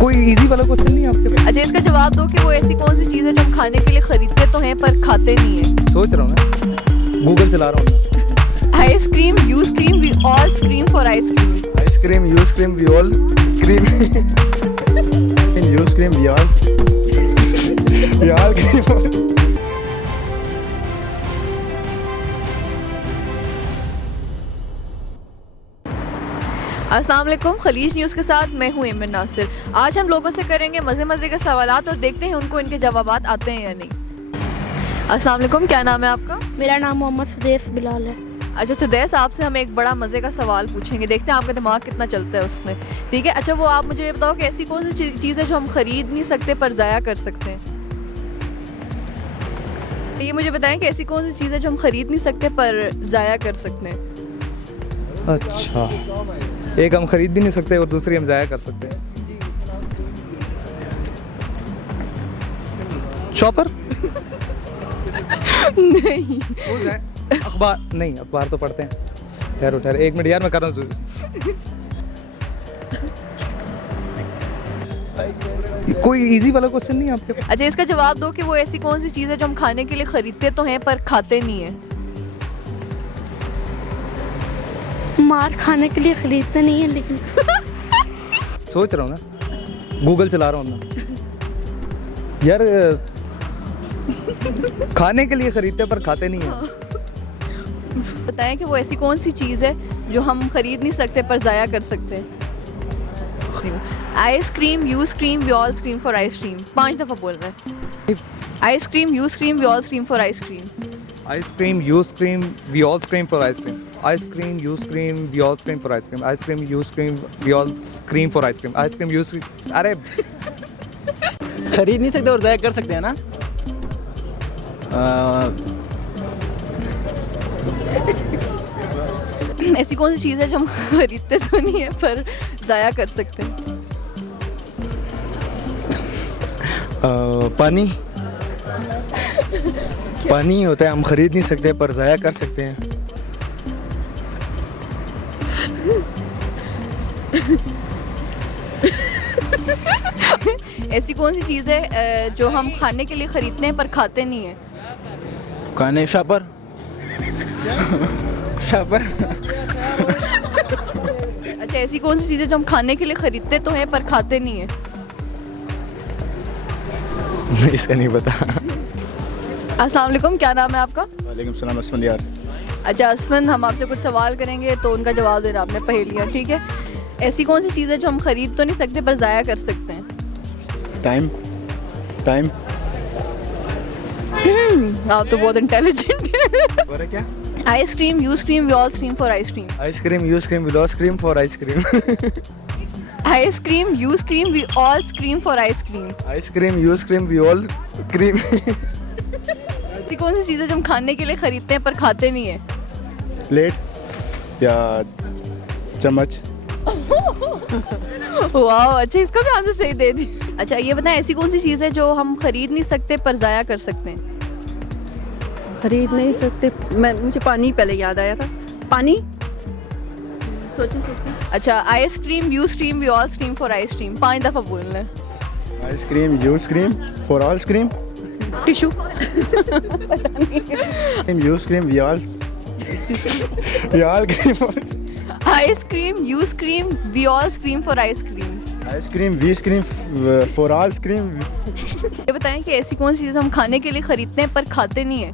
कोई इजी वाला क्वेश्चन नहीं है आपके पास? अच्छा, इसका जवाब दो कि वो ऐसी कौन सी चीज़ है जो हम खाने के लिए खरीदते तो हैं पर खाते नहीं है। सोच रहा हूँ ना, गूगल चला रहा हूँ। Ice cream, you scream, we all scream for ice cream. Ice cream, you scream, we all scream. You scream, we all scream. अस्सलाम वालेकुम, खलीज न्यूज़ के साथ मैं हूँ इमन नासिर। आज हम लोगों से करेंगे मज़े मज़े के सवालात और देखते हैं उनको इनके जवाबात आते हैं या नहीं। अस्सलाम वालेकुम, क्या नाम है आपका? मेरा नाम मोहम्मद सुदेश बिलाल है। अच्छा सुदेश, आपसे हम एक बड़ा मज़े का सवाल पूछेंगे, देखते हैं आपका दिमाग कितना चलता है उसमें। ठीक है, अच्छा वो आप मुझे ये बताओ कि ऐसी कौन सी चीज़ है जो हम ख़रीद नहीं सकते पर ज़ाया कर सकते हैं। ये मुझे बताएं कि ऐसी कौन सी चीज़ है जो हम ख़रीद नहीं सकते पर ज़ाया कर सकते हैं। अच्छा, एक हम खरीद भी नहीं सकते और दूसरी हम ज़ाया कर सकते हैं। शॉपर? नहीं। अखबार? नहीं, अखबार तो पढ़ते हैं। ठहरो ठहरो, एक मिनट यार, मैं कर रहा हूँ। कोई इजी वाला क्वेश्चन नहीं है आपके पास? अच्छा, इसका जवाब दो कि वो ऐसी कौन सी चीज़ है जो हम खाने के लिए खरीदते तो हैं पर खाते नहीं है। मार खाने के लिए खरीदते नहीं है लेकिन सोच रहा हूँ ना, गूगल चला रहा हूँ ना यार। खाने के लिए खरीदते पर खाते नहीं है। बताएं कि वो ऐसी कौन सी चीज़ है जो हम खरीद नहीं सकते पर ज़ाया कर सकते हैं। Ice cream, you scream, we all scream for ice cream. 5 दफ़ा बोलना है। Ice cream, you scream, we all scream for ice cream. Ice cream, you scream, we all scream for ice cream. Ice cream, you scream, we all scream for ice cream. Ice cream, you scream, we all scream for ice cream. Ice cream, you scream. अरे खरीद नहीं सकते और ज़ाया कर सकते हैं ना। ऐसी कौन सी चीज़ है जो हम खरीदते तो नहीं है पर ज़ाया कर सकते हैं। पानी। पानी होता है, हम खरीद नहीं सकते पर ज़ाया कर सकते हैं। ऐसी कौन सी चीज़ है जो हम खाने के लिए खरीदते हैं पर खाते नहीं है। खाने शॉपर। शॉपर। अच्छा, ऐसी कौन सी चीज़ है जो हम खाने के लिए खरीदते तो हैं पर खाते नहीं है। इसका नहीं पता। अस्सलाम वालेकुम, क्या नाम है आपका? वालेकुम सलाम, असफन यार। अच्छा असफन, हम आपसे कुछ सवाल करेंगे तो उनका जवाब देना आपने पहेलियाँ, ठीक है। ऐसी कौन सी चीज़ है जो हम खरीद तो नहीं सकते पर ज़ाया कर सकते हैं। टाइम। टाइम। आप तो बहुत इंटेलिजेंट हैं। और क्या? Ice cream, you scream, we all scream for ice cream. Ice cream, you scream, we all scream for ice cream. Ice cream, you scream, we all scream for ice cream. Ice cream, you scream, we all cream. ऐसी कौन सी चीज़ है जो हम खाने के लिए खरीदते हैं पर खाते नहीं है। प्लेट या चम्मच। वाह, अच्छा इसका भी आंसर सही दे दी। अच्छा ये बताएं, ऐसी कौन सी चीज़ है जो हम खरीद नहीं सकते पर ज़ाया कर सकते हैं। खरीद नहीं सकते, मुझे पानी पहले याद आया था। पानी। सोचें। अच्छा, ice cream, you scream, we all scream for ice cream. 5 दफ़ा बोलना है। Ice cream, you scream, for all scream. Tissue. You scream, we all cream. Ice cream, you scream, we all scream for ice cream. Ice cream, we scream, for all scream. ये बताएं कि ऐसी कौन सी चीज़ हम खाने के लिए खरीदते हैं पर खाते नहीं है।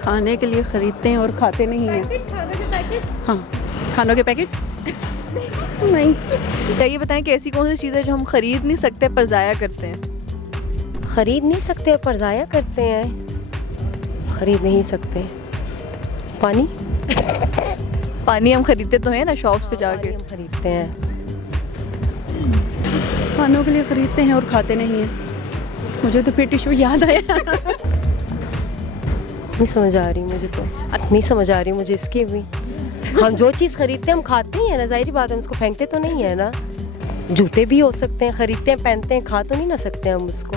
खाने के लिए खरीदते हैं और खाते नहीं हैं। हाँ, खानों के पैकेट। नहीं। क्या ये बताएं कि ऐसी कौन सी चीज़ है जो हम खरीद नहीं सकते पर ज़ाया करते हैं। खरीद नहीं सकते और पर ज़ाया करते हैं। खरीद नहीं सकते। पानी। पानी हम खरीदते तो हैं ना शॉप्स पे जाके। हम खरीदते हैं। खानों के लिए खरीदते हैं और खाते नहीं हैं। मुझे तो फिर टिशू याद आया। नहीं समझ आ रही मुझे, तो नहीं समझ आ रही मुझे इसकी भी। हम जो चीज़ खरीदते हैं हम खाते ही हैं ना, ज़ाहिर बात है, हम उसको फेंकते तो नहीं है ना। जूते भी हो सकते हैं, खरीदते हैं, पहनते हैं, खा तो नहीं ना सकते हम उसको।